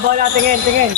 Bola, tingin.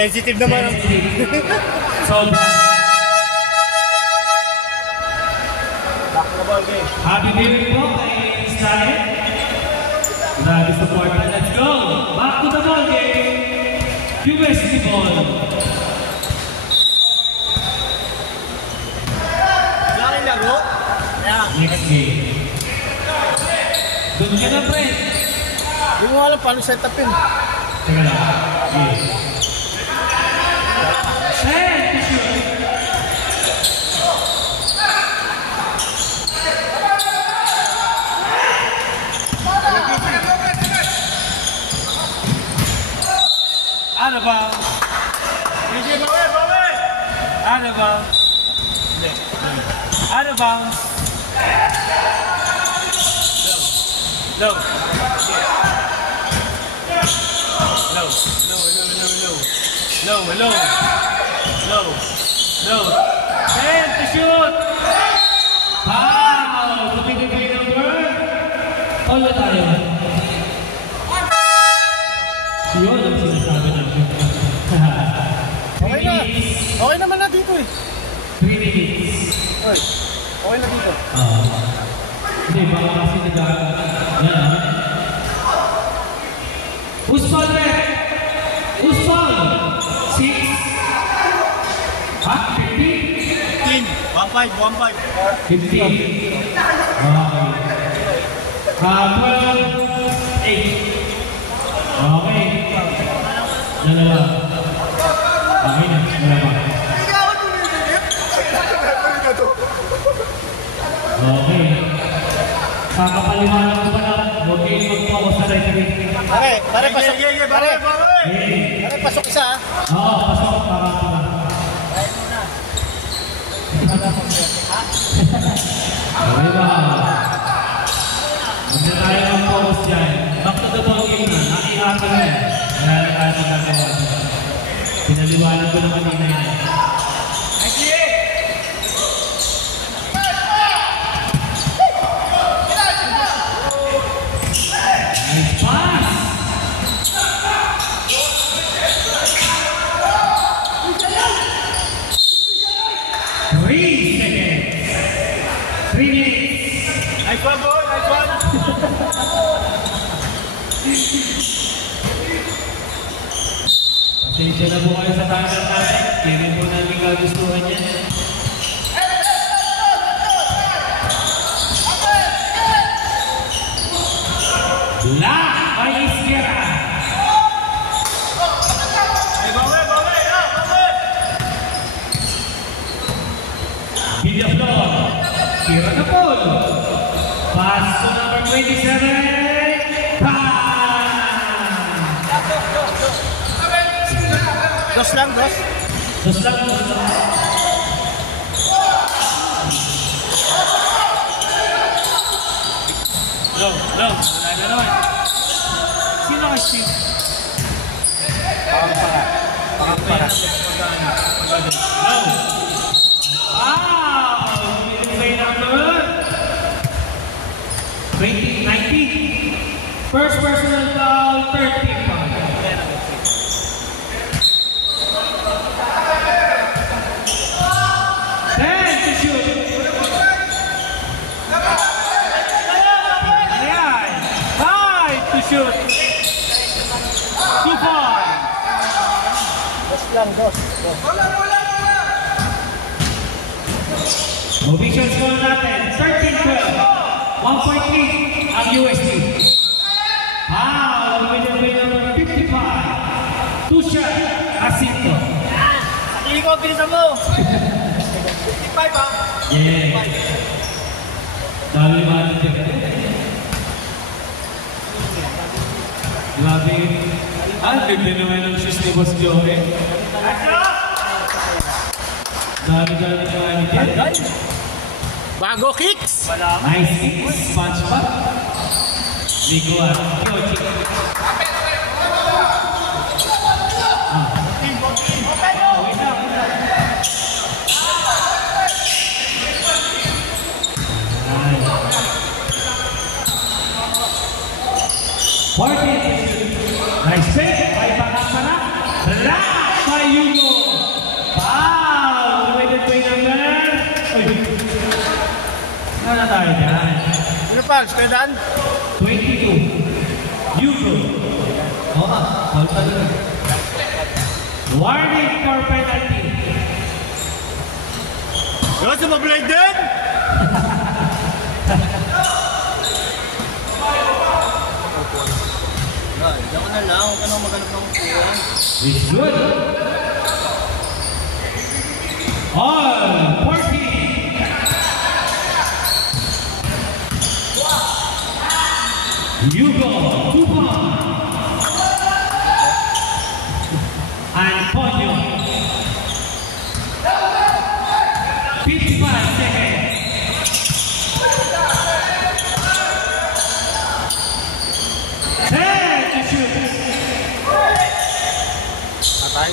Sensitive naman ang Sobrang. Happy birthday po kay Scarlett. Grabe support na. Let's go! Back to the ball game. USD ball. Laki laro? Next game. Doon ka na, friend. Hindi mo alam paano set up yun. Teka lang. Okay. Ano ba? Ano ba? Ano ba? Low. And to shoot! Wow! Tupi-tupi ng bird! All na tayo. Yun ang sinasabi natin. Okay naman na dito eh. 3 minutes. Okay na dito. Hindi, baka kasi yan ha. Who's fault, Red? Who's fault? 1-5, 1-5. 15. Okay. 12-8. Okay. Dalawa. Okay na. Dalawa. Okay. Kakapaliwanag ko pa na. Huwag kayo mag-focus sa referee. Pare, pasok. Pare, pasok isa ha. Oo, pasok. Para. Okay ba? Huwag na tayo mag-focus dyan. Back to the ball game na. Nakihatag na yan. Kaya nag-atag na tayo. Pinaliwanag ko na kanina yan. Nice pass! 3 seconds. 3 minutes. Nice one, boy. Nice one. Pasensya na po kayo sa tangan natin. Kaya po namin kagustuhan yan. Black by Iskera. Villaflor. Kira na po. Pass to number 27. Dos lang, dos. Dos lang. Low. Wala na naman. Sino kasi? Para. Low. Wow! Play number 19. First personal foul, 13 pounds. 10 to shoot. Ayan. 5 to shoot. 2-5. Dos lang, dos. Official score natin, 13-12. 1.3 ang USD. Wow! Winner by number 55. Two-shot, Jacinto. Hindi ko, bilisan mo. 55 ha? Yeah. Dami naman din. Grabe. Ganda naman ang shoes ni Boss Joey. Dami naman din. Bago kicks. Nice kicks. Punch back. Liguan. Yochi. Nice shake by Pakasana. Black by Hugo. Wow! Divided by number. Ano na tayo dyan? Sino pa? Skedan? 22. Hugo. Oo nga. Foul pa rin. Warning for penalty. Yung sumablay din? Diyan ko na lang kung anong maganap ng upuan. It's good. All 14. Hugo, 2 points. And Ponyo. 55 seconds. Patay.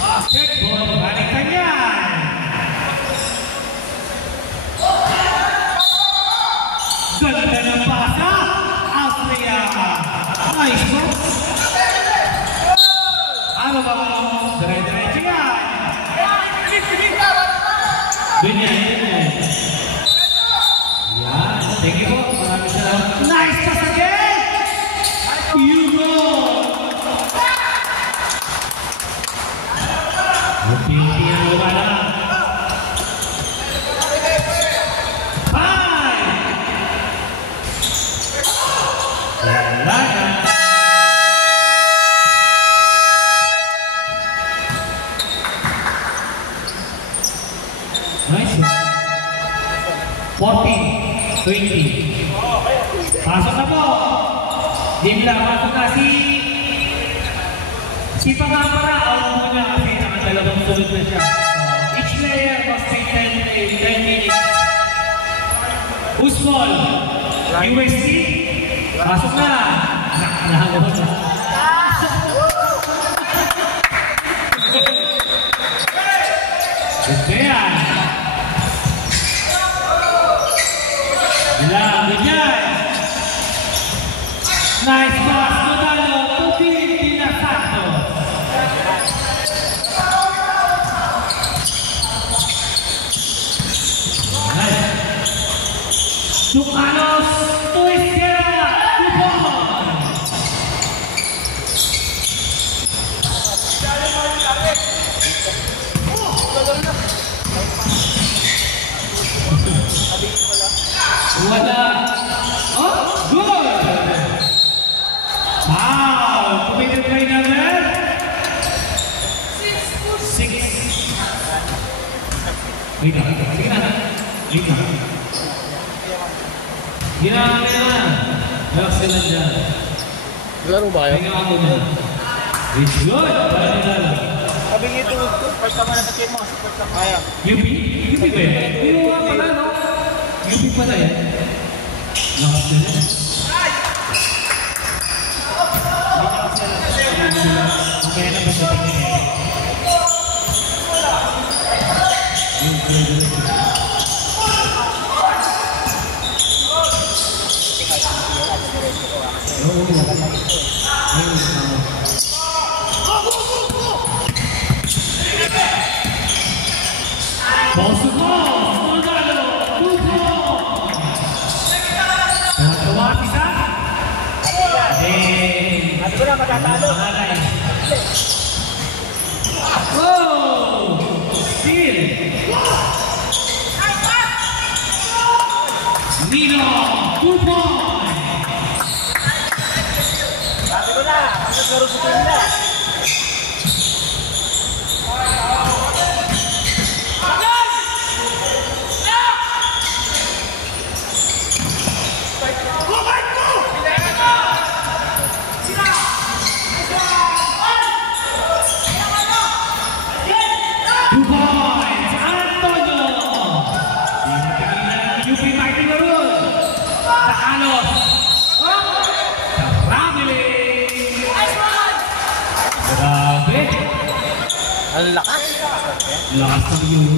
Basketball, balik ka niyan. Ganda ng pasa. Austria. Nice box. Ano ba mo? Dire-diretso yan. Ganyan, ganyan. Yan. Thank you po. Maraming salamat. Nice pass again. Hugo. 20. Pasok na po. Dimla, pasok na si Pangapara. Out mo niya kasi nakadalawang sunod na siya. Each player must take 10 minutes. Usmol, UST. Pasok na. Nakakalahan na. Good yan. Ganyan. Nice pass. Modalo. Tutin Pinasato. Tucanos. Tuisquera. Tupon. Wala. Oh, good! Wow! Committed play number 6. Wait lang. Sige na. Wait lang. Ginagawa na. Relax ka lang dyan. Laro ba kayo? Tingnan ako na. It's good! Parang na lang. Sabi niyo ito, first time na sa team mo. First time kaya. UP? UP ba yun? UP pala, no? UP pala yan. Lakas na yan. Kaya na ba sa tingin? Boss of balls, Modalo, Tupon. Tawa isa. Ano ko na matatalo? Oh! Steal! Nino, Tupon. Sabi ko na, ang naglaro sa team na. Ang lakas. Lakas ng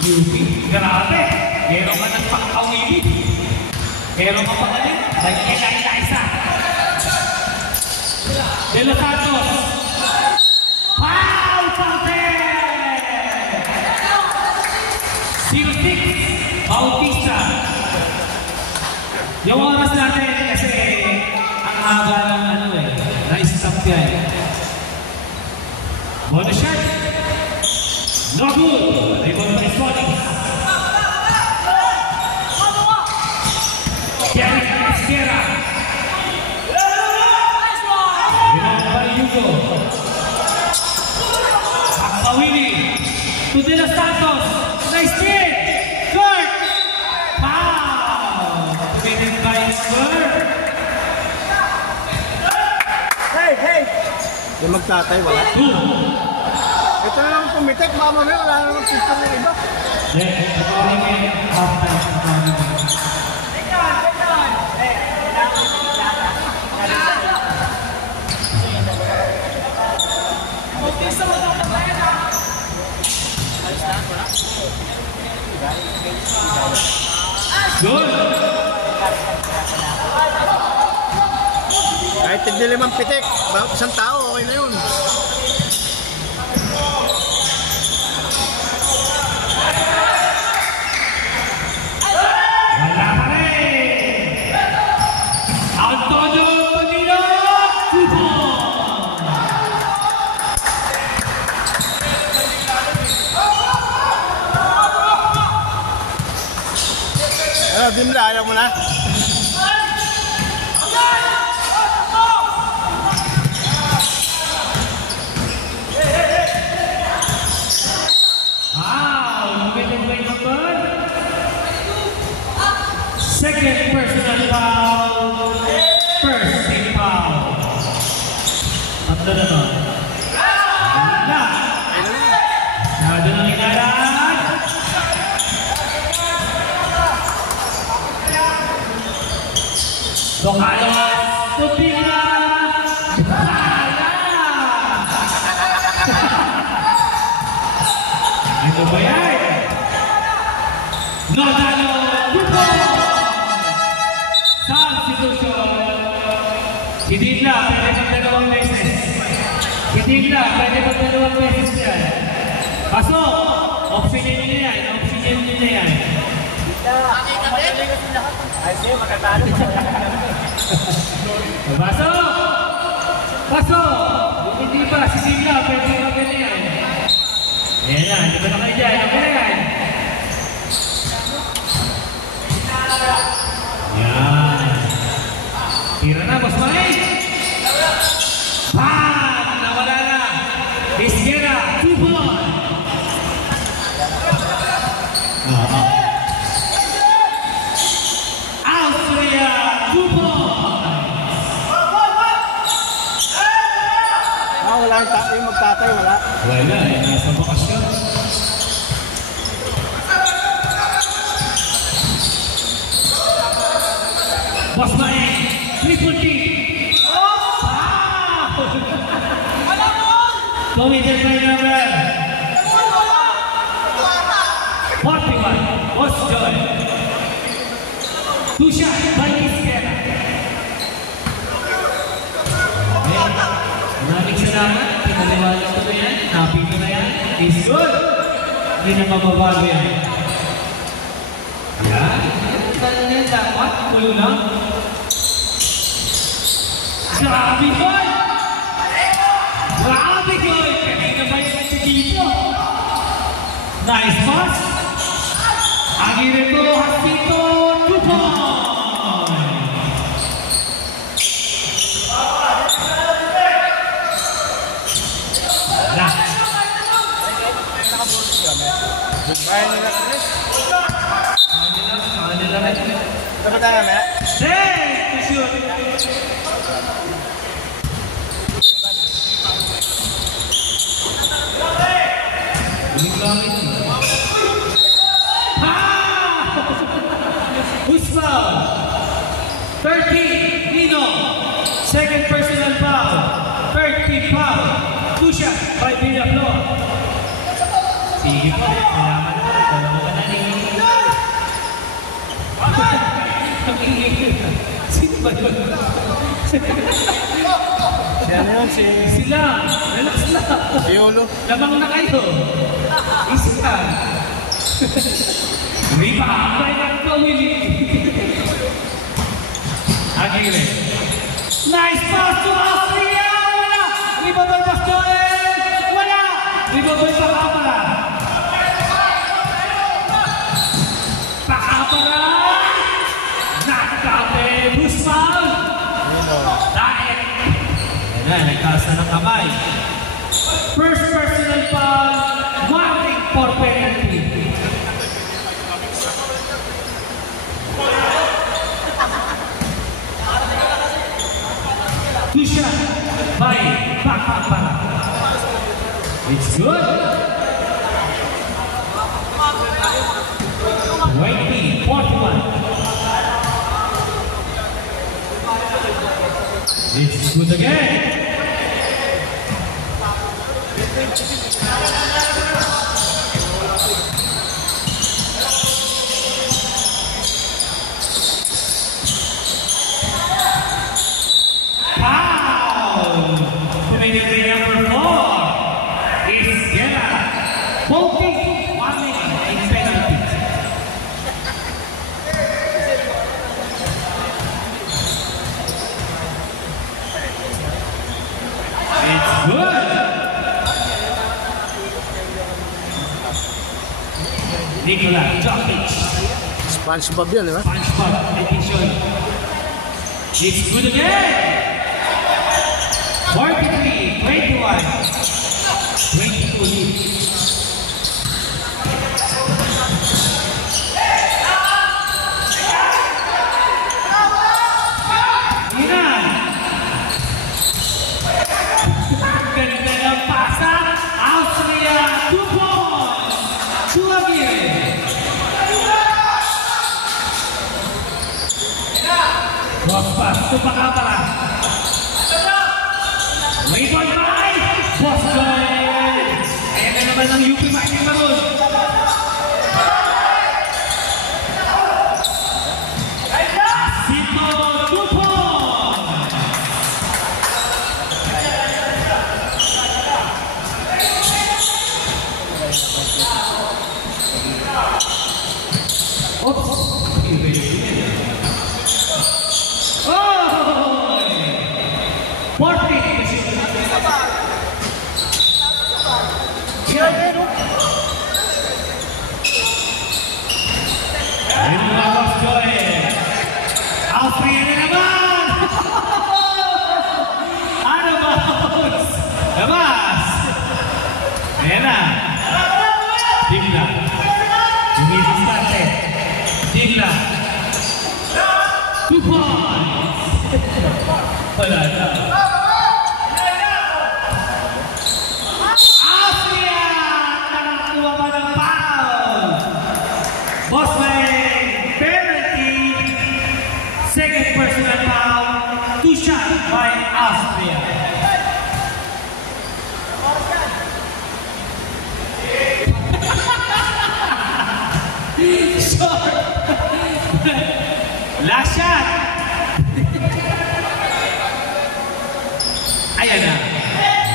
UP. Grabe. Meron ka ng pang-awilid. Meron ka pa galing. Nagkilala isa. De Los Santos. Foul fountain! 06. Bautista. Yung oras natin kasi ang haba ng ano eh. Na-stop yan. Bonus shot. No good. Rebound by Sonic. Derek Esquera. Rebound by Hugo. Akpawili. To De Los Santos. Nice steal. Kurt. Foul. Committed by Kurt. Hey! Yung magtatay, wala. 2. Ito na lang pumitik, baka mamaya wala na naman pista ng iba. Ito rin yung half-time. Good! Kahit tigdi limang pitik, bawat isang tao, okay na yun. Wala pa rin! Antonio Pagino! Tupon! Ano, Dimla, ayaw mo na? Second Ano na to? Wala. Masyado nang inalaan. Dokado. Tupira. Ano ba yan? Notalo! Grupo! Substitution! Hindi na, pwede magdalawang beses. Hindi na, pwede magdalawang beses yan. Pasok! Optionin nyo yan, optionin nyo na yan. Ay, siya, makatalo. Pasok! Pasok! Hindi pa, hindi na, pwede magdalawang yan. Ayan na, hindi ba na kayo dyan? Okay na yan. Yan. Tira na, Boss Mike. Bam! Nawala na. Isgera, 2 points. Austria, 2 points. Wala yung magtatay, wala. Wala, nasa bakasyon. Boss Mike, triple T. Committed by number 41, Boss Joy. 2 shots by Isgera. Maraming salamat. Pinaliwanag ko na yan. Napito na yan. It's good. Hindi na mababago yan. Yan. Ganun yan dapat. Tulo lang. Grabe boy! Grabe boy! Kanina ba yung kasi dito? Nice pass. Aguirre Hasito. 2 points. Bayan nila. Kanila rin. Dapat tayo na. Hey! Shoot! Who's foul? 13, Nino. Second personal foul. 13 foul. 2 shots by Villaflor. Sige po, salamat po. Salamat ka na rin. Sino ba yun? Siya na yun, si Sila. Relax lang. Yolo. Lamang na kayo. Isa ka. Rebound by Nagpawili. Aguirre. Nice pass to Austria! Wala! Rebound by Bastos! Wala! Rebound by Pakapara. Pakapara! Nagkape! Busmal! Dahil! Yan na, nagkasa ng kamay. First personal foul, marking for penalty. Two shot by Pakapara. It's good. 20-41. It's good again. Foul! Committed number 4 is Gela. Bolting, warning in penalty. It's good. Nikola Jokic. SpongeBob yan, di ba? SpongeBob edition. It's good again. 43, 21, 22 lead. Ina. Pasto pa ka para. Rebound by Boston. Ayan na naman ang UP Maxim Maroon. Sito Dupont. Oops. Oh! 40. Ayun mga boss ko eh. Austria na naman! Ano ba? Labas! Ayan na. Dimla. Lumisis natin. Dimla. 2 points! Wala na. Austria! Nakakuha pa ng foul! Boss man, penalty. Second personal foul. 2 shots by Austria. Short. Last shot. Ayan na.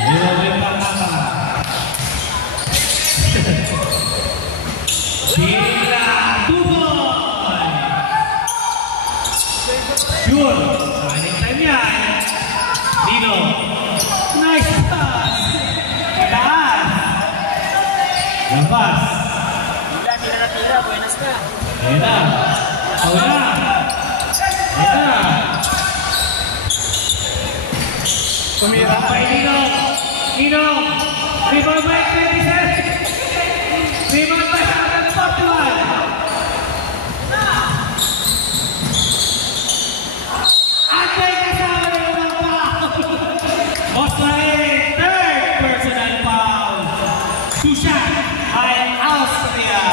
Nilawin pa ka. Sila Dupont. Sure. Anytime yan. Dino. Nice pass. Taas. Labas. Tira, buenas na. Ayan na. Ayan na. Ayan na. Tumira. By Dino. Dino. Rebound by 27. Rebound by 41. At may kasama na yung foul. Australia, third personal foul. 2 shots by Austria.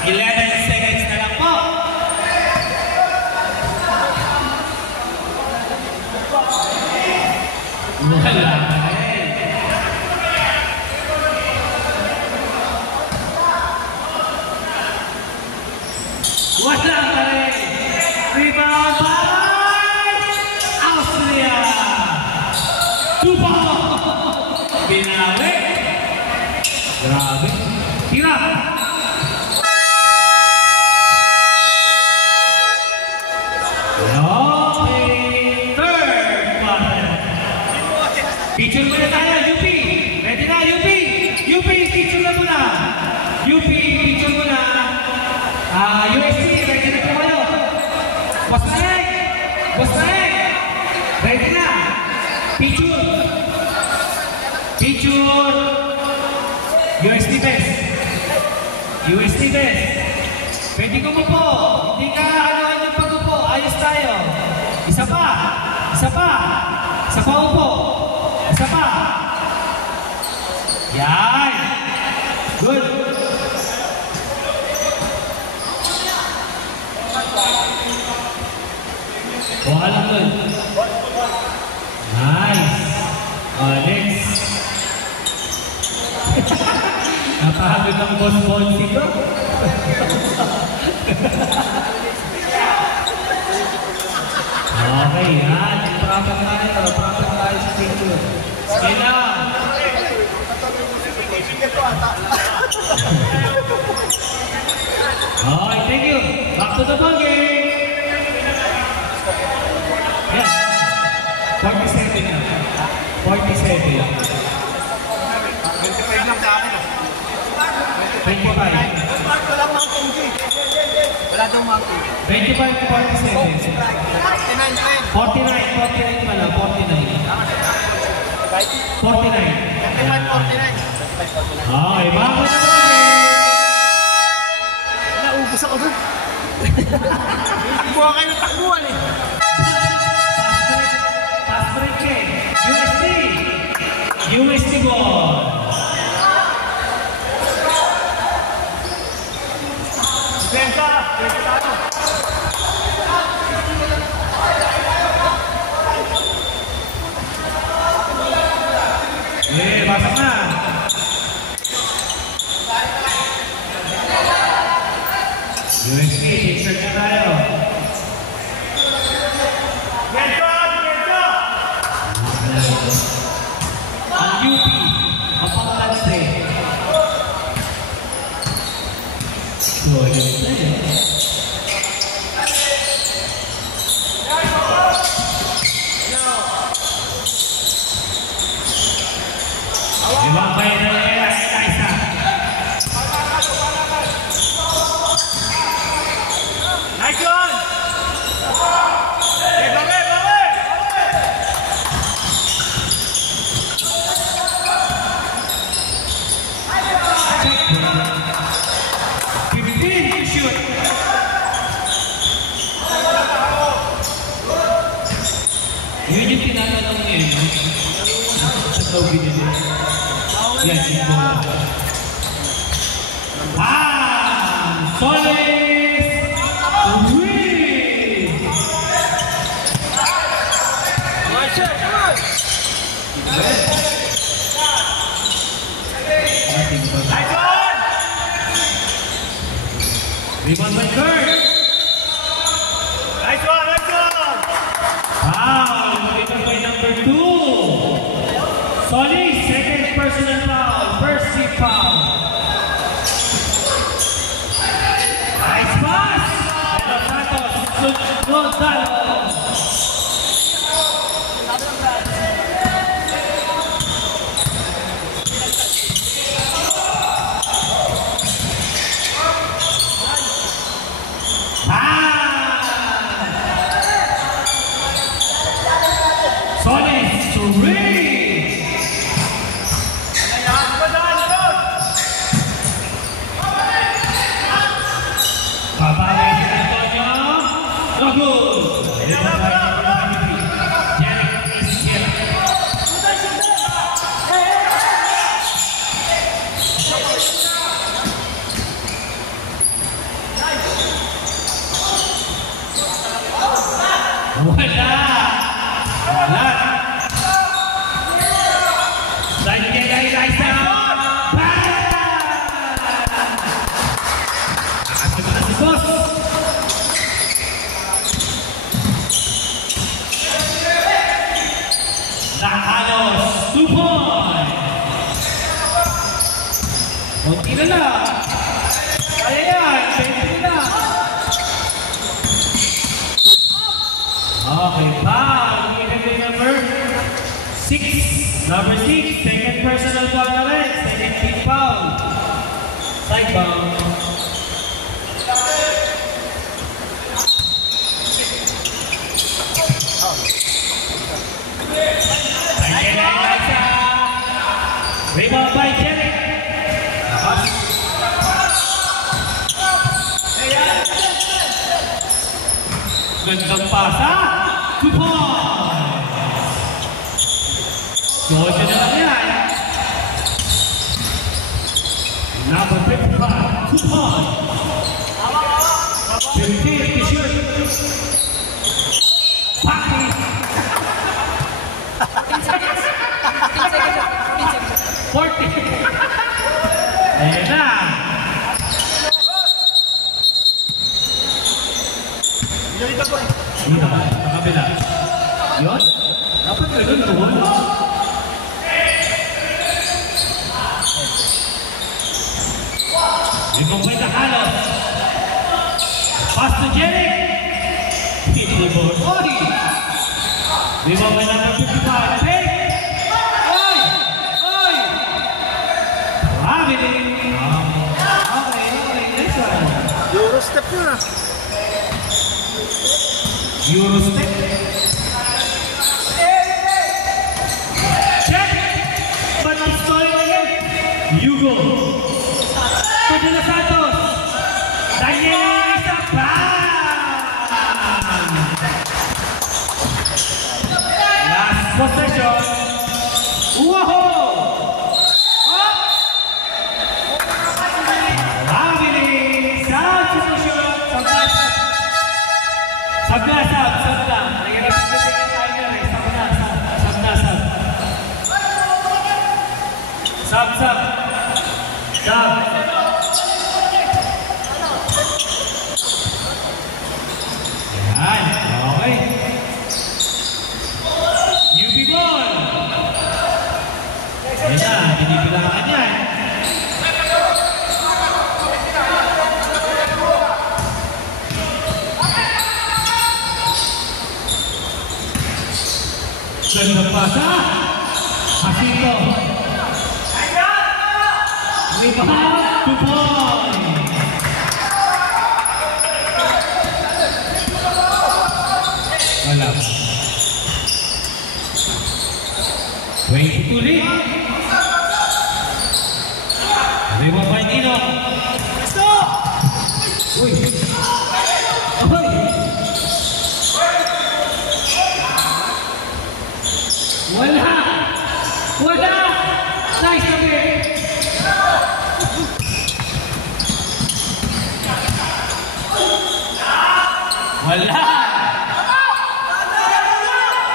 11 seconds na lang po. Wala pa rin. Wala pa rin. Rebound by Austria. 2 points. Binawi. Grabe. Tira. Okay. Third quarter. Picture muna tayo, UP. Ready na, UP. UP, picture na muna. UP, picture muna. USC, ready na po kayo. Boss Naek. Boss Naek. Ready na. Picture. Picture. USD best. USD best. Pwede ko mo po. Hindi ka ano yung pag-upo. Ayos tayo. Isa pa. Isa pa. Isa pa upo. Isa pa. Yan. Good. Buka lang dun. Nice. Next. Napahagod ng boss Bonsi ko. Okay, yan. Proper tayo. Proper tayo sa picture. Sige lang. Okay, thank you. Back to the ball game. Yan. 47 na. 47. 25 lang sa akin. 25. Wala mountain G. Wala daw mountain. 25 to 47. 49 49 pala. 49. 49. 49. Okay, bago na ba? Naubos ako dun. Buha kayo ng takbuhan eh. Fast break eh. USD. USD ball. Benza. Ang UP, ang pangkalanse. So, yun na yun. Ibang bayan na kaya isa. Nice one! Hey, babe! 15 to shoot. Yun yung tinatanong niya, no? Sa tawagin niya. Yan, yung bola. Solis! Ruiz! Nice shot, come on! Nice one! Rebound by Kurt. Nice one, nice one! Foul. Rebound by number 2. Solis, second personal foul. First team foul. Nice pass. Los Santos, Gonzalo. Solis to Reed. Babalik si Antonio. No good. Janik Isir. Wala. Nakalos, 2 points. Kunti na lang. Kaya yan, 20 na. Okay, foul. Number 6. Number 6, second personal foul na rin. Second team foul. Side bound. Rebound by Jerry. Gandang pasa. 2 points. Georgia na lang yan. Number 55, 2 points. 15 to shoot. Paki. 40. Ayan na. Dito po. Dito, sa kabila. Yun? Dapat ganun doon. Ibang may nakalos. Pass to Jerry. Hit the ball. Cody. Ibang may number 55. Hey! Eurostep yun ah. Eurostep. Check! But it's scoring again. Hugo. To De Los Santos. Daniel isa. Bam! Last possession. Whoa! Sab. Nagiging pagkatingin tayo dyan eh. Sab. Yan, okay. UP ball. Ganda pasa. Asito. Rebound. 2 points. Wala. 22 lead. Rebound by Nino. Uy. Ahoy. Wala. Wala. Nice sabi. Wala.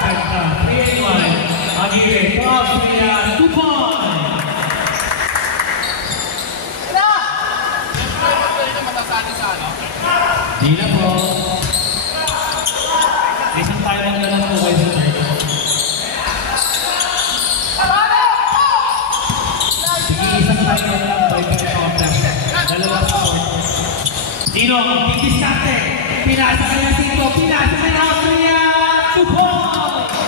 Kanta. 3-1. Aguirre. Austria. 2 points. Di na po. Isang tayo lang na lang po kayo sa tayo. Sige, isang tayo lang by per quarter. Dalawa sa court. Dino, didiskarte. Pinasa ka na Sito. Pinasa ka na Austria. 2 points.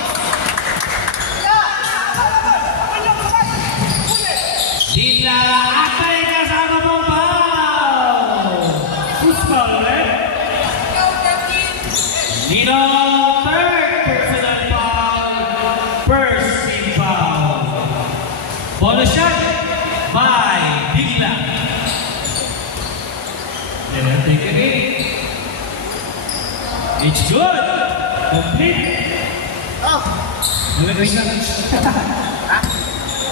Dila, atay kasama mo ba? Who's foul, eh? Dino, third personal foul. First team foul. Bonus shot by Dila. Yeah, take it in. It's good. Complete. Oh! Wait lang. Ha?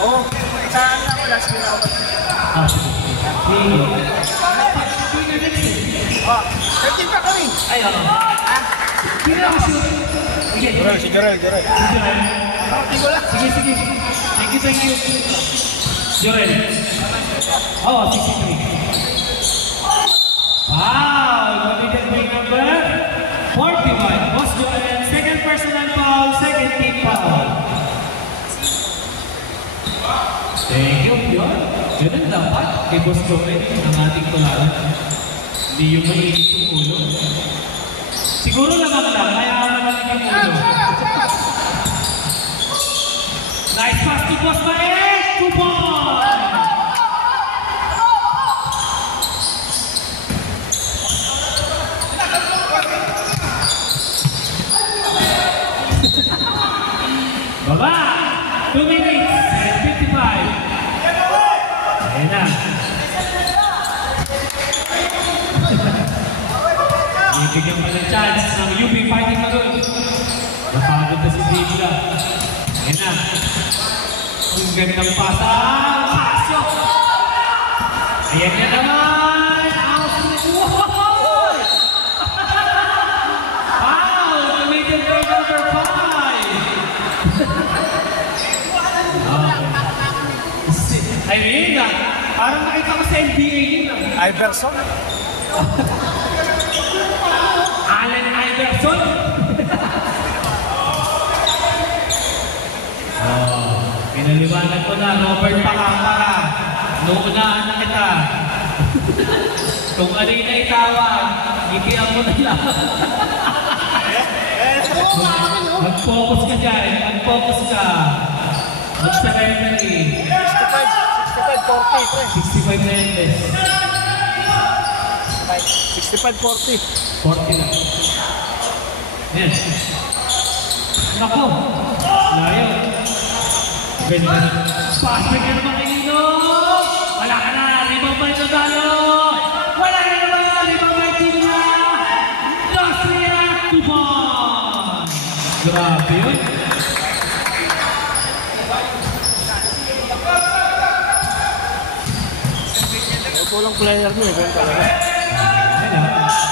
Oo. Saan na ako? Last year ako. Ah, sige. Sige. Oh, 13 pa kami. Ay, ako. Ha? Hindi na ako shoot. Sige. Si Jorel. Sige, sige. Thank you. Jorel. Oh, 63. Wow! Committed by number 41. Boss Jorel, second personal foul, second team foul. Thank you, Bjorn. Ganun dapat kay Boss Jorel ang ating tularan. Hindi yung mainit yung ulo. Siguro naman lang, kaya naman yung ulo. Nice pass to Boss Baek! 2 points! Baba! 2 minutes and 55. Ayan na. Ibigyan pa ng chance ng UP Fighting Maroon. Napagod na si Digla. Ayan na. Ang gandang pasa. Pasok! Ayan na naman. Wow! Committed by number 5. Irene, parang nakita ko sa NBA yun. Iverson? Allen Iverson. Pinaliwanag ko na, Robert Pakakara. Nuunaan na kita. Kung ano yung naitawa, ikiyan mo na lang. Mag-focus ka dyan, mag-focus ka. Mag-surrender eh. 65 Mendes. 65-40. 40 lang. Yan. Nako. Layo. Ganda. Pasok ka naman kay Nino. Wala ka na. Rebound by Nodalo. Wala ka naman. Rebound by Tigna. Austria. 2 points. Grabe yun. Kulang player mo eh. Ganun talaga.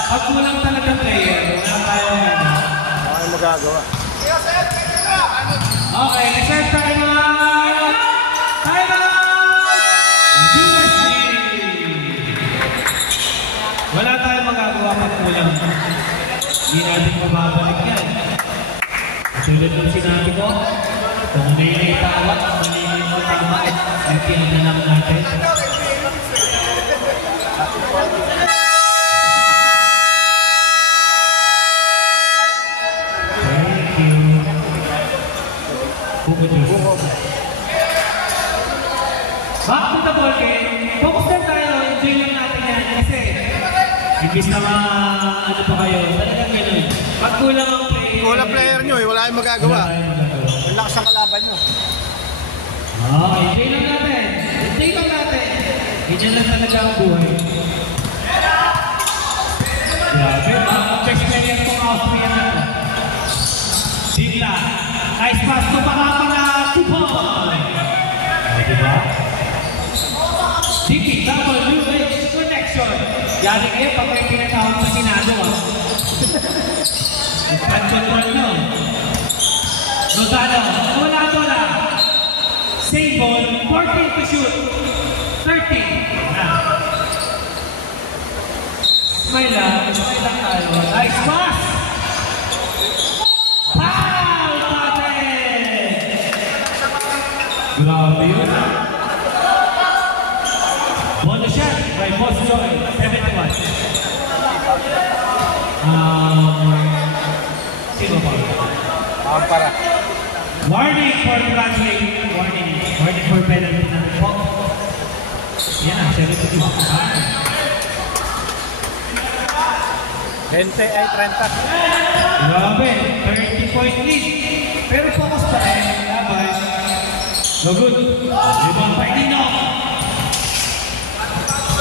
Pag kulang talaga player, wala tayong ano. Wala kang magagawa. Okay, reset time out! Time out! USD! Wala tayong magagawa pag kulang. Hindi natin mababalik yan. Tulad ng sinabi ko, kung ano yung naitawat, maninin mo tama at nagtiyan na lang natin. Bukod. Back to the ball game. Focus lang tayo. Enjoy lang natin yan. Kasi, imbis na ano pa kayo, talagang ganun. Pag kulang ang play, Wala player nyo eh, wala kayong magagawa. Ang lakas ang kalaban nyo. Enjoy lang natin. Enjoy lang natin. Ganyan lang talaga ang buhay. Grabe, best player kong Austria na. Digla. Nice pass ko pa nga pala. 2 points. Diba? Diki, double connection. Yari kayo pag may pinatawag sa Senado. Control nyo. Lozano, wala. Same ball, 14 to shoot. 13. Smile lang tayo. Nice pass! Foul natin! Grabe yun. Bonus shot by Boss Joy, 71. Sino ba? Para. Warning for graduate. Warning for penalty na po. Yan ang 72. 20 ay 30. Grabe, 30-point lead. Pero focus pa rin. Laban. No good. Ibang Paidino.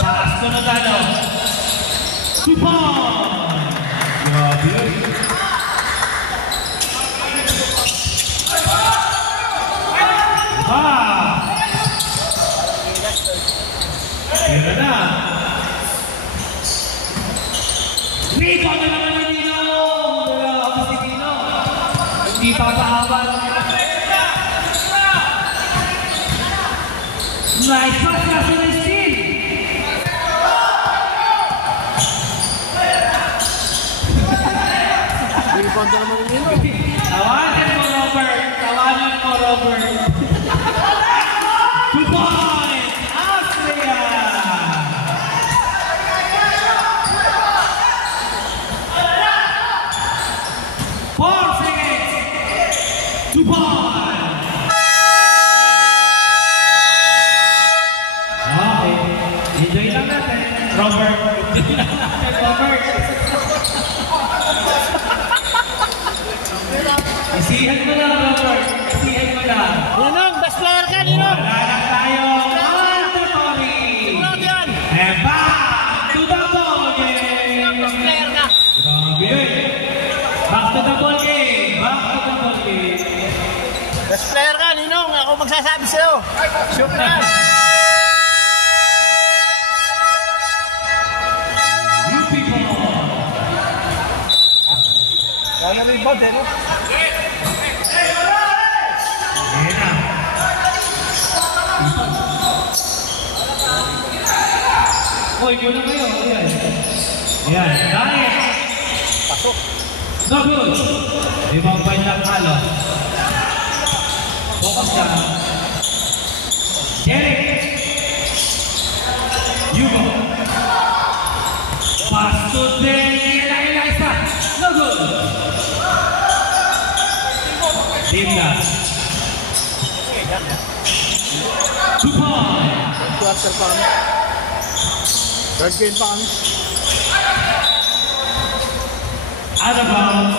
Paas ko na dalo. 2 points. Grabe yun. Kaya na. Rebound na naman ni Dino. Si Dino. Hindi papahawan. Nice pass na sa steal. Rebound na naman yun. Tawanan mo, Robert. 2 points. Austria. 4 seconds. 2 points. Okay. Enjoy lang natin. Robert. Enjoy lang natin, Robert. Isihan mo lang, Robert. Isihan mo lang. Ninong, best player ka, Ninong! Wala lang tayo. Mandatory. Sigurado yan! And back to the ball game. Best player ka! Grabe yun. Back to the ball game. Back to the ball game. Best player ka, Ninong! Ako magsasabi sa'yo! Shoot na yan! You people. Kaya na rebound eh, no? Ayan na. Uy, muna kayo. Ayan. Ayan. Dahil. Pasok! No good. Ibang bandang halo. Focus ka. Derek. Hugo. Pass to Eliza. No good. Dimna. 2 points. Quarter pa kami. Third game pa kami. Out of bounds.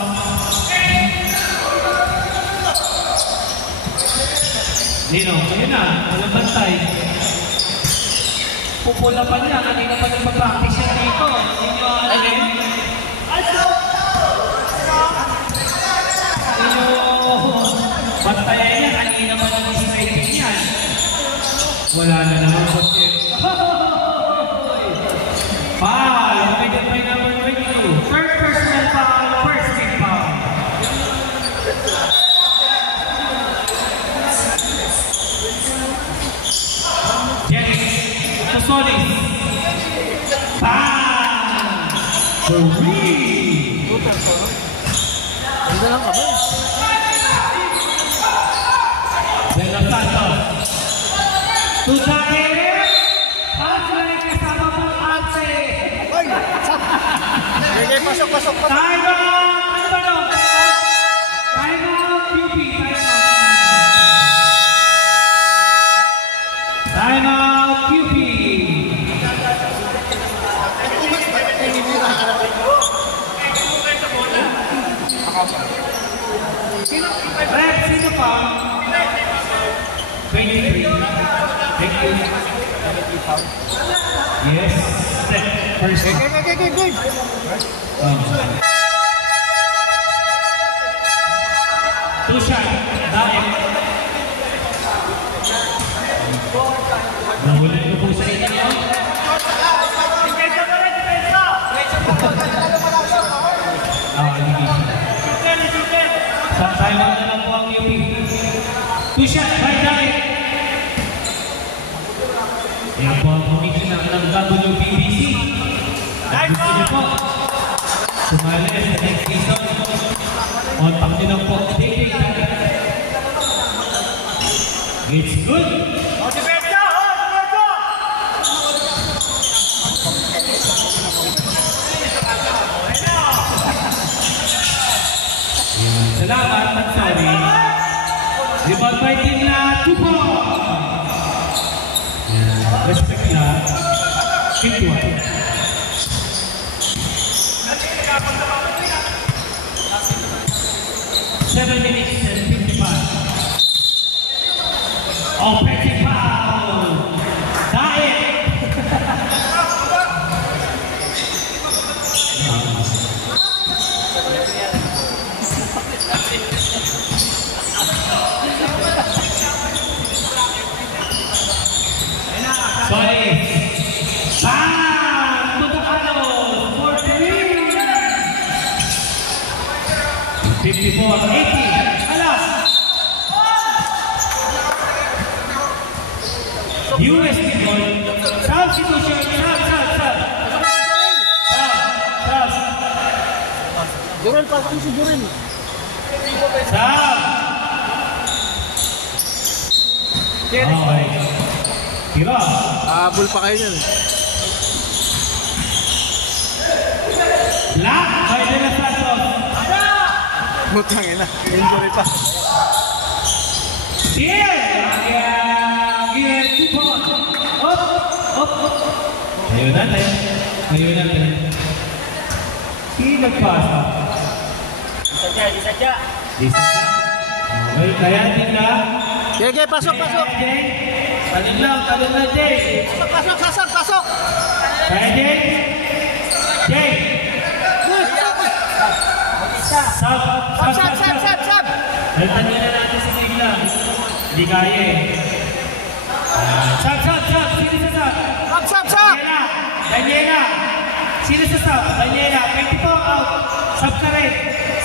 Dino, ayun na. Walang bantay. Pupula pa niya. Kanina pa nagpa-practice siya dito. Hindi nyo alam. Bantayan niya. Kanina pa nag-straighting yan. Wala na naman po siya. Foul! Committed by number 22. Third personal foul, first team foul. Jenny, Sosolis. Foul! Three! Ganda lang kami. De Los Santos. Tusahin! Kasama pang Ate! Ay! Sige, pasok! Time out! Ano ba no? Time out, QP! Time out! 23. Thank you. Yes. First. Good. Two shot. Daip. Nahulog ko po sa inyo. Depensa ka rin, depensa! Sa Taiwan na lang po ang UP. Two shot by Daip. Yan po ang commissioner ng WBBC. At gusto niyo po sumali sa next season. Kontak niyo lang po. It's good. O, depensa! O, depensa! Salamat, Mansari. Rebound by team na 2 points. Respect na. 51. Seven minutes and 55. Offensive foul. Daip. Sorry. Bang! Tutupano! 43. 54-80. Alas! USD ball. Substitution. Sub. Jurel, pasok si Jurel. Sub. Okay. Tira. Habol pa kayo dyan. Black by De La Santos. Butang ina. Injury pa. Here. Again. 2 points. Up. Ayun natin. Sino nagpasa? Di sadya. Okay, kaya din na. Sige, pasok. Talin lang, Jay. Pasok. Kaya Jay. Sub. Dalitan nyo na natin sa sigla. Hindi kaya eh. Sub. Sino sa sub? Daniela. Sino sa sub? Daniela. 24 out. Sub ka rin.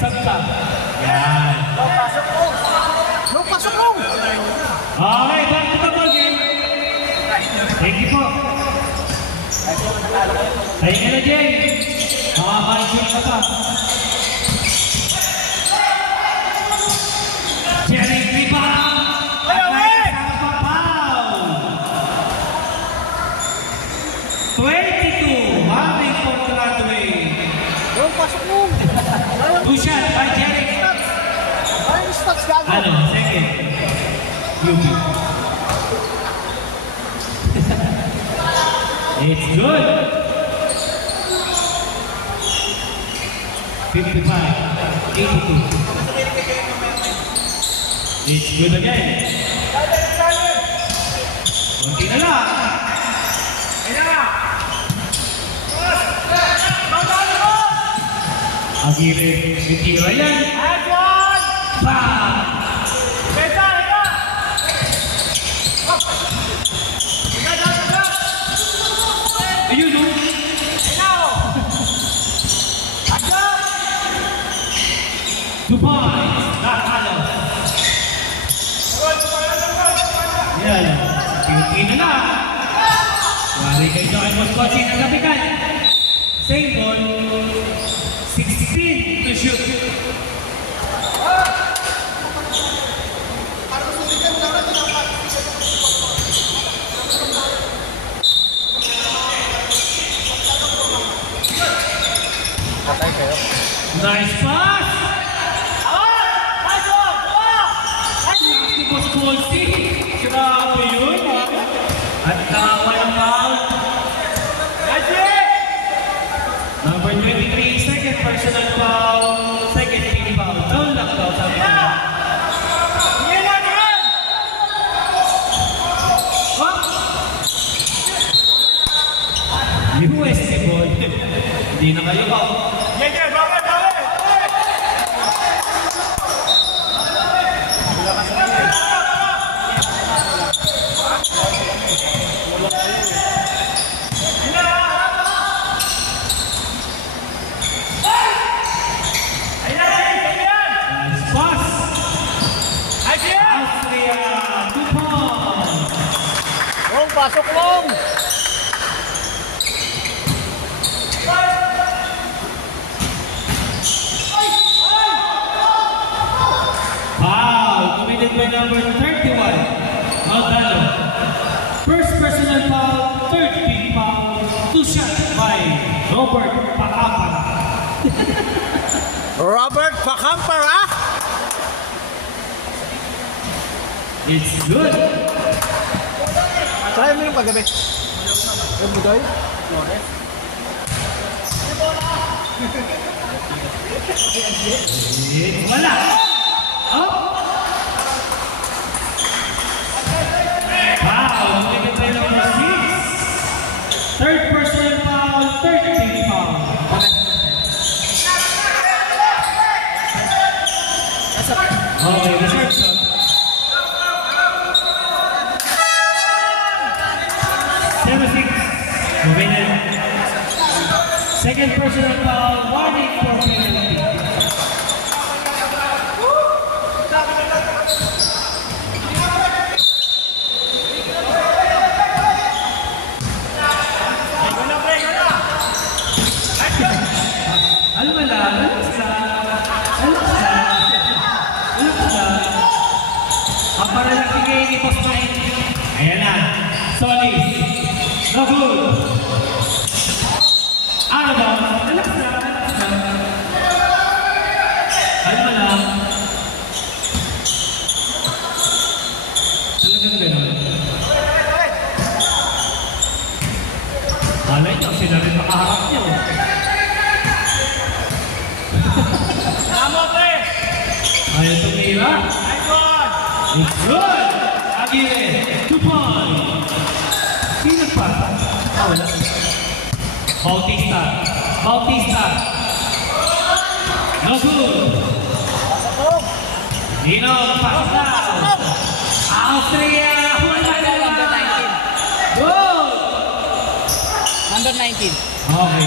Sub ka. Yan. Pasok mo. Okay, back to the ball game. Thank you po. Tayo ka na, Jay. Makakalimutin ka pa. Jerry rebound. Foul. 22. Having for Gladway. Pasok mo. 2 shot by Jerry. Ayun, stats gago. Second. UP. It's good. 55. 82. It's good again. Kunti na lang. Aguirre, titira yan. Bam! Ayun o. Dubai, nakalo. Yan. Pinagkina na. Wari kayo doon mo coaching ng kapitan. Same ball. 16 to shoot. Nice pass! Boss Colsey, grabe yun. At walang foul. Number 23, second personal foul, second team foul. Down lang daw sabi nila. pasok long. Foul committed by number 31, Maldano. First personal foul, third big foul, 2 shots by Robert Pacapara. Robert Pacampara. It's good. Try mo yung paggabi. Yung bugay? Wala. Oh. Foul committed by number 6. Third personal foul, third big foul. Okay, reserve shot. Second personal foul, warning for penalty. Ano ba lang? Para lang tigay ni Post 9. Ayan na. Solis. No good. Ano ba? Relax na. Ano ba lang? Talagang gano'n. Malay nyo, sila rin makaharap nyo. Tama, pre! Ayaw tumira. It's good! Aguirre, 2 points. Sino pa? Wala. Bautista. No good. Dino, pasa. Austria. Wala na. Number 19. Good. Number 19. Okay.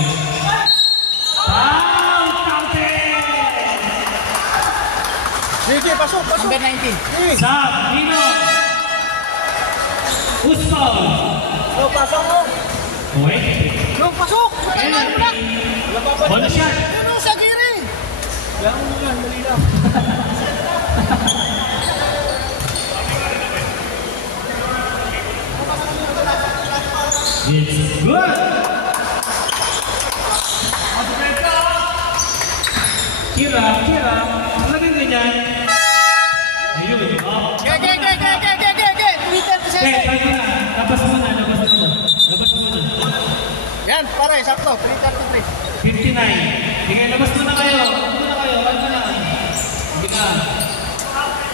Foul, counted. Sige, pasok. Number 19. Sab, Dino. Uspal. So, pasok mo. Wait. Yo, pasok. One shot. Ano sa giri? Yan mo lang, dali lang. It's good. Kira. Talagang ganyan. Ayun. Oh. Ge. Twitter ko Okay, sese. tayo na. Labas mo na. Yan, pare, sakto. 333. 59. Sige, labas mo na kayo. Wala na. Sige ka.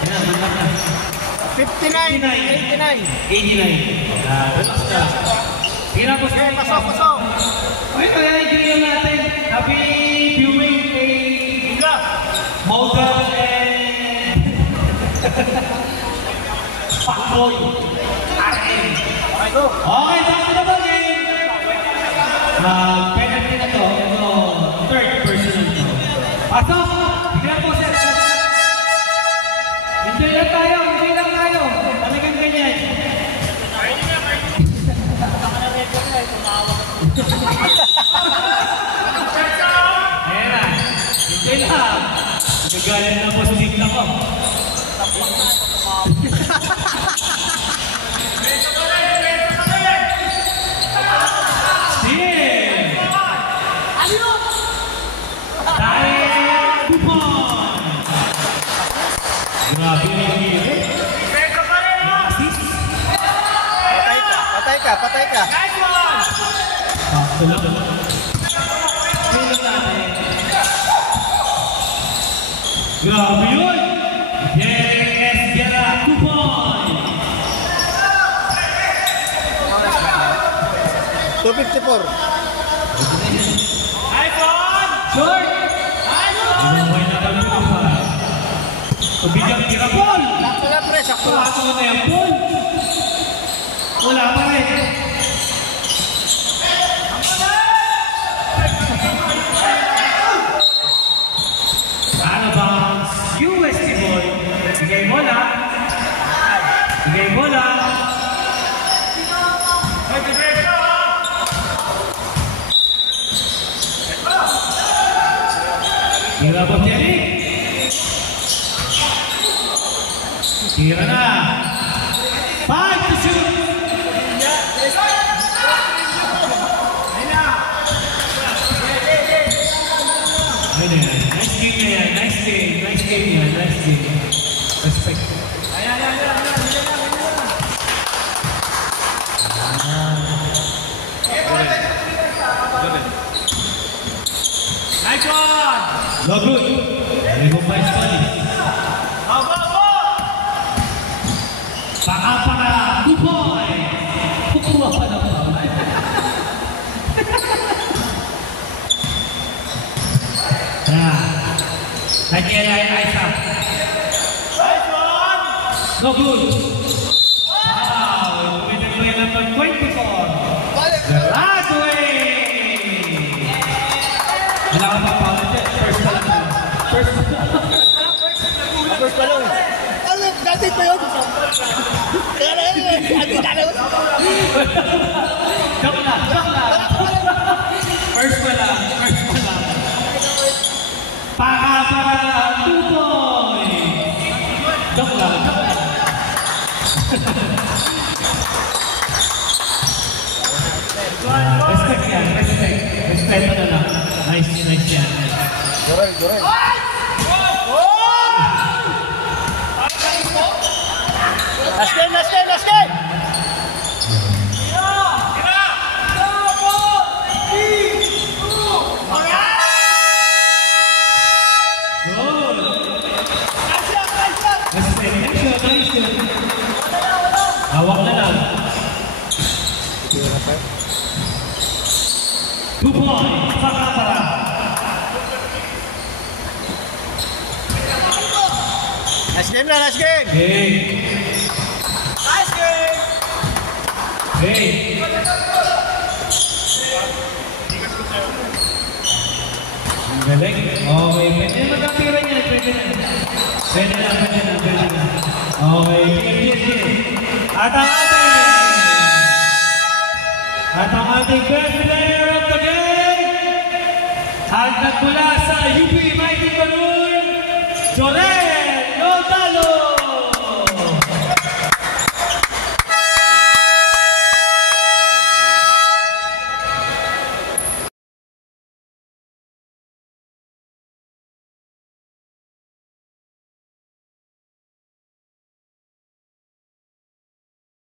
Ayan, mandak na. 59. 89. 89. Relax na. Sige na po Ge, sa pasok. Okay, kaya i-game natin. Happy viewing kay Moldal and Pacboy. RM. Okay, back to the game. Penalty na to. Ito, third personal to. Pasok! Bigyan po, sir. Enjoy lang tayo. Talagang ganyan. Ayan na. Enjoy lang. Nagagalit na po sa bigla ko. Patay ka. Nice one! Grabe yun! Derek Esguerra, 2 points! 254. Nice one! Short! Umabay na kami ng pa. Pabigyan tira, Paul! Sakto lang, pre. Sakto lang. Pasok na yan, Paul! Wala pa rin. Ano ba? UST boy. Bigay bola. Tira na. 5 to shoot. Ayun na yan. Nice game na yan. Nice game. Nice game yan. Nice game. Respect. Nice one! No good. Remove by Stanley. Go, go, go! Paka-paka. 2 points. Kukuha pa na pa. Ice up. Nice one! No good. Wow. Winner play number 24. Gradway. Wala ka pa pa. First pa lang. First pa lang. First pa lang. Ano, dati pa yun. Kaya na yun eh. Dati dalawa. Joke lang. Joke lang. First pa lang. First pa lang. Paka-paka. 2 points. Joke lang. Joke lang. Respect yan. Respect. Respect mo na lang. Nice. Nice yan. Duray, duray. Last game, last game, last game! Good. Respect. Nice yun. Hawak na lang. 2 points. Paka-paka. Last game na, last game! Hey. Nice game! Hey. Ang galing. Okay, pwede na magkapira niya. Pwede na. Pwede na, pwede na, pwede na. Okay, game. At ang ating best player of the game, at nagmula sa UP Mighty Balloon, Jorel